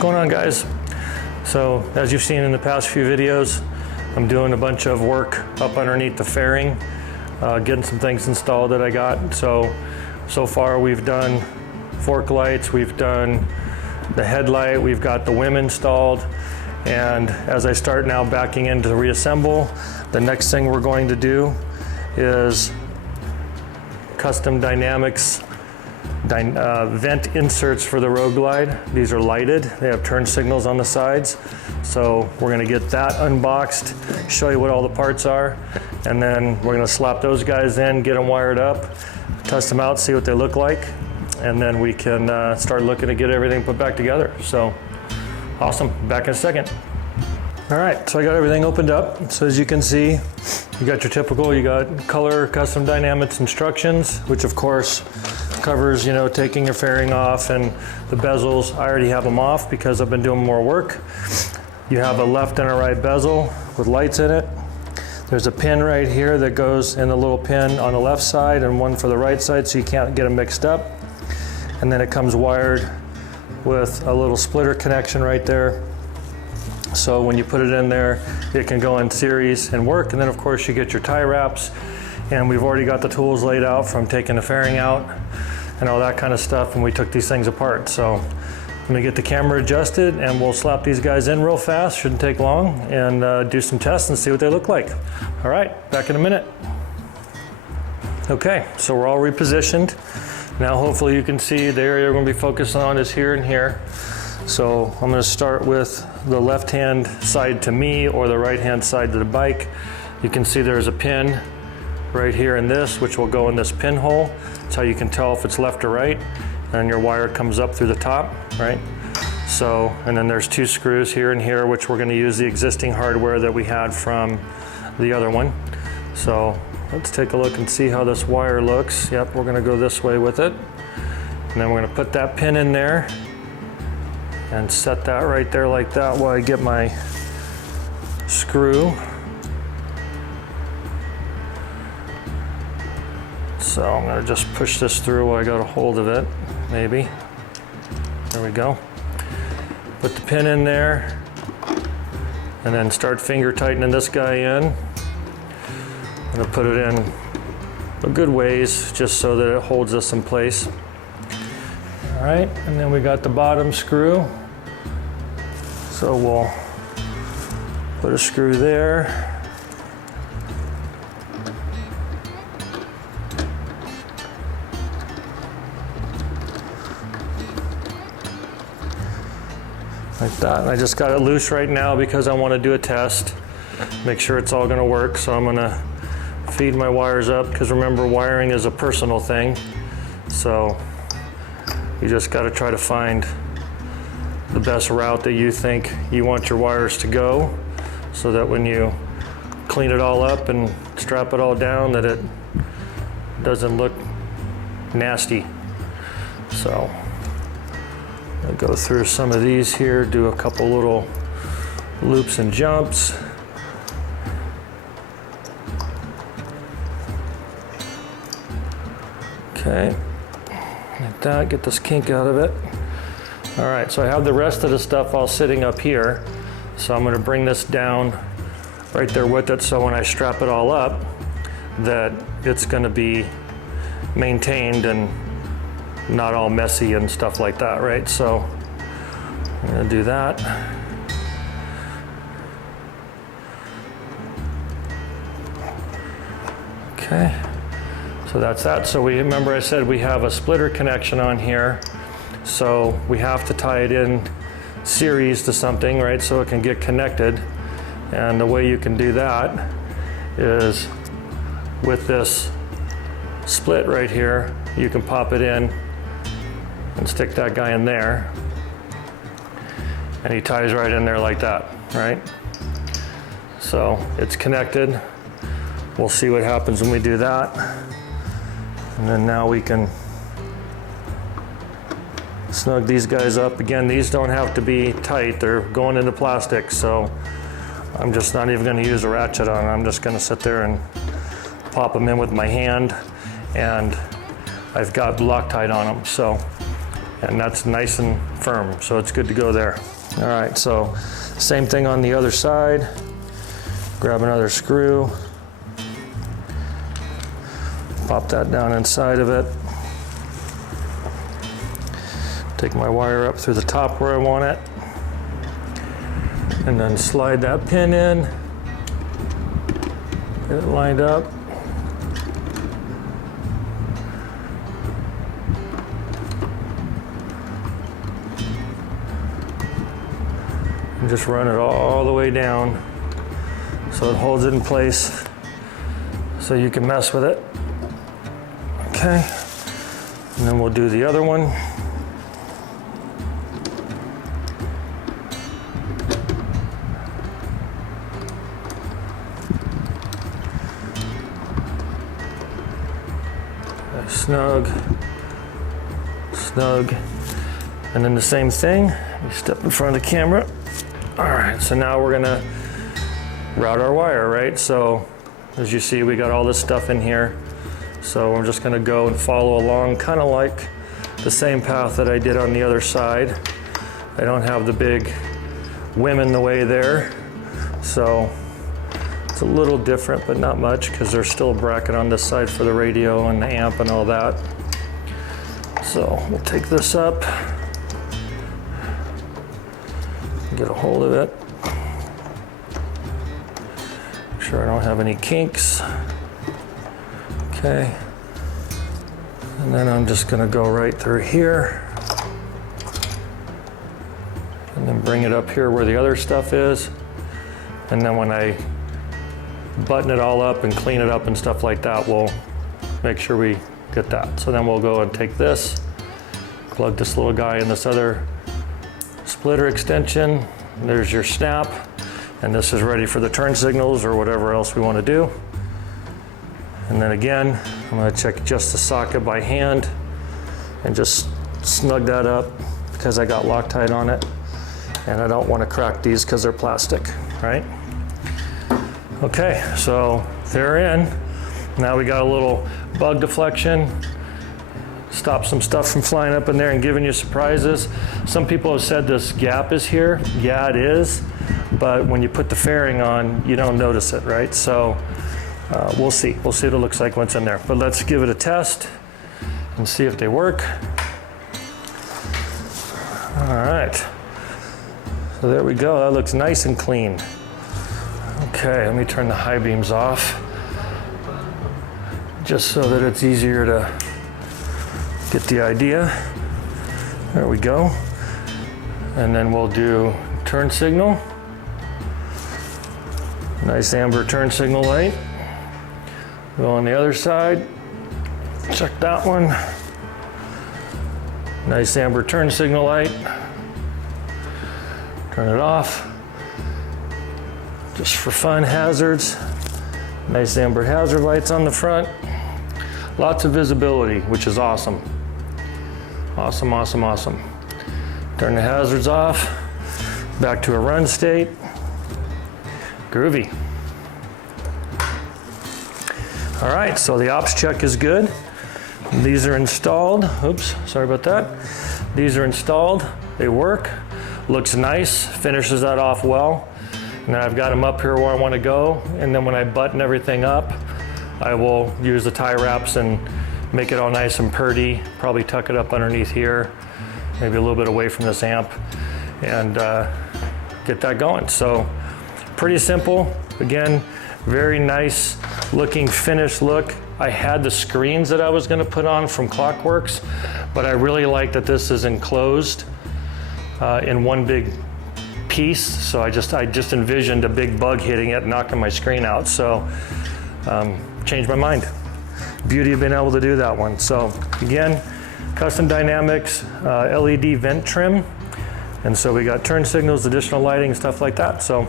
going on, guys? So as you've seen in the past few videos, I'm doing a bunch of work up underneath the fairing, getting some things installed that I got. So far we've done fork lights, we've done the headlight, we've got the WIM installed, and as I start now backing in to reassemble, the next thing we're going to do is custom dynamics vent inserts for the Road Glide. These are lighted, they have turn signals on the sides. So we're gonna get that unboxed, show you what all the parts are, and then we're gonna slap those guys in, get them wired up, test them out, see what they look like, and then we can start looking to get everything put back together. So awesome, back in a second. All right, so I got everything opened up. So as you can see, you got your typical, you got color custom dynamics instructions, which of course covers, you know, taking your fairing off, and the bezels, I already have them off because I've been doing more work. You have a left and a right bezel with lights in it. There's a pin right here that goes in the little pin on the left side and one for the right side, so you can't get them mixed up. And then it comes wired with a little splitter connection right there. So when you put it in there, it can go in series and work. And then of course you get your tie wraps, and we've already got the tools laid out from taking the fairing out and all that kind of stuff, and we took these things apart. So I'm gonna get the camera adjusted and we'll slap these guys in real fast, shouldn't take long, and do some tests and see what they look like. All right, back in a minute. Okay, so we're all repositioned. Now hopefully you can see the area we're gonna be focusing on is here and here. So I'm gonna start with the left-hand side to me or the right-hand side to the bike. You can see there's a pin right here in this, which will go in this pinhole. That's how you can tell if it's left or right. And your wire comes up through the top, right? So, and then there's two screws here and here, which we're gonna use the existing hardware that we had from the other one. So let's take a look and see how this wire looks. Yep, we're gonna go this way with it. And then we're gonna put that pin in there and set that right there like that while I get my screw. So I'm gonna just push this through while I got a hold of it, maybe. There we go. Put the pin in there, and then start finger tightening this guy in. I'm gonna put it in a good ways, just so that it holds us in place. All right, and then we got the bottom screw. So we'll put a screw there. Like that. And I just got it loose right now because I want to do a test, make sure it's all going to work. So I'm going to feed my wires up, because remember, wiring is a personal thing. So you just got to try to find the best route that you think you want your wires to go, so that when you clean it all up and strap it all down, that it doesn't look nasty. So I'll go through some of these here, do a couple little loops and jumps. Okay, like that, get this kink out of it. All right, so I have the rest of the stuff all sitting up here. So I'm gonna bring this down right there with it, so when I strap it all up, that it's gonna be maintained and not all messy and stuff like that, right? So I'm gonna do that. Okay, so that's that. So we remember I said we have a splitter connection on here, so we have to tie it in series to something, right? So it can get connected. And the way you can do that is with this split right here, you can pop it in and stick that guy in there, and he ties right in there like that, right? So it's connected. We'll see what happens when we do that. And then now we can snug these guys up. Again, these don't have to be tight, they're going into plastic, so I'm just not even gonna use a ratchet on it. I'm just gonna sit there and pop them in with my hand, and I've got Loctite on them, so, and that's nice and firm, so it's good to go there. All right, so same thing on the other side. Grab another screw, pop that down inside of it. Take my wire up through the top where I want it, and then slide that pin in, get it lined up. And just run it all the way down so it holds it in place so you can mess with it. Okay, and then we'll do the other one. Snug, snug, and then the same thing. You step in front of the camera. All right, so now we're gonna route our wire, right? So as you see, we got all this stuff in here. So we're just gonna go and follow along, kind of like the same path that I did on the other side. I don't have the big whim in the way there. So it's a little different, but not much, because there's still a bracket on this side for the radio and the amp and all that. So we'll take this up, get a hold of it. Make sure I don't have any kinks. Okay. And then I'm just gonna go right through here. And then bring it up here where the other stuff is. And then when I button it all up and clean it up and stuff like that, we'll make sure we get that. So then we'll go and take this, plug this little guy in this other splitter extension. There's your snap, and this is ready for the turn signals or whatever else we want to do. And then again, I'm going to check just the socket by hand and just snug that up because I got Loctite on it, and I don't want to crack these because they're plastic, right? Okay, so they're in. Now we got a little bug deflection. Stop some stuff from flying up in there and giving you surprises. Some people have said this gap is here. Yeah, it is. But when you put the fairing on, you don't notice it, right? So we'll see. We'll see what it looks like once in there. But let's give it a test and see if they work. All right. So there we go. That looks nice and clean. Okay, let me turn the high beams off just so that it's easier to get the idea. There we go. And then we'll do turn signal. Nice amber turn signal light. Go on the other side. Check that one. Nice amber turn signal light. Turn it off. Just for fun, hazards. Nice amber hazard lights on the front. Lots of visibility, which is awesome. Awesome, awesome, awesome. Turn the hazards off. Back to a run state. Groovy. All right, so the ops check is good. These are installed. Oops, sorry about that. These are installed. They work. Looks nice. Finishes that off well. And then I've got them up here where I want to go. And then when I button everything up, I will use the tie wraps and make it all nice and purdy. Probably tuck it up underneath here, maybe a little bit away from this amp, and get that going. So pretty simple. Again, very nice looking finished look. I had the screens that I was going to put on from Clockworks, but I really like that this is enclosed in one big piece. So I just envisioned a big bug hitting it, knocking my screen out. So changed my mind. Beauty of being able to do that one. So again, custom dynamics, LED vent trim. And so we got turn signals, additional lighting, stuff like that. So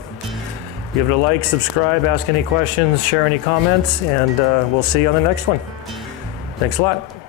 give it a like, subscribe, ask any questions, share any comments, and we'll see you on the next one. Thanks a lot.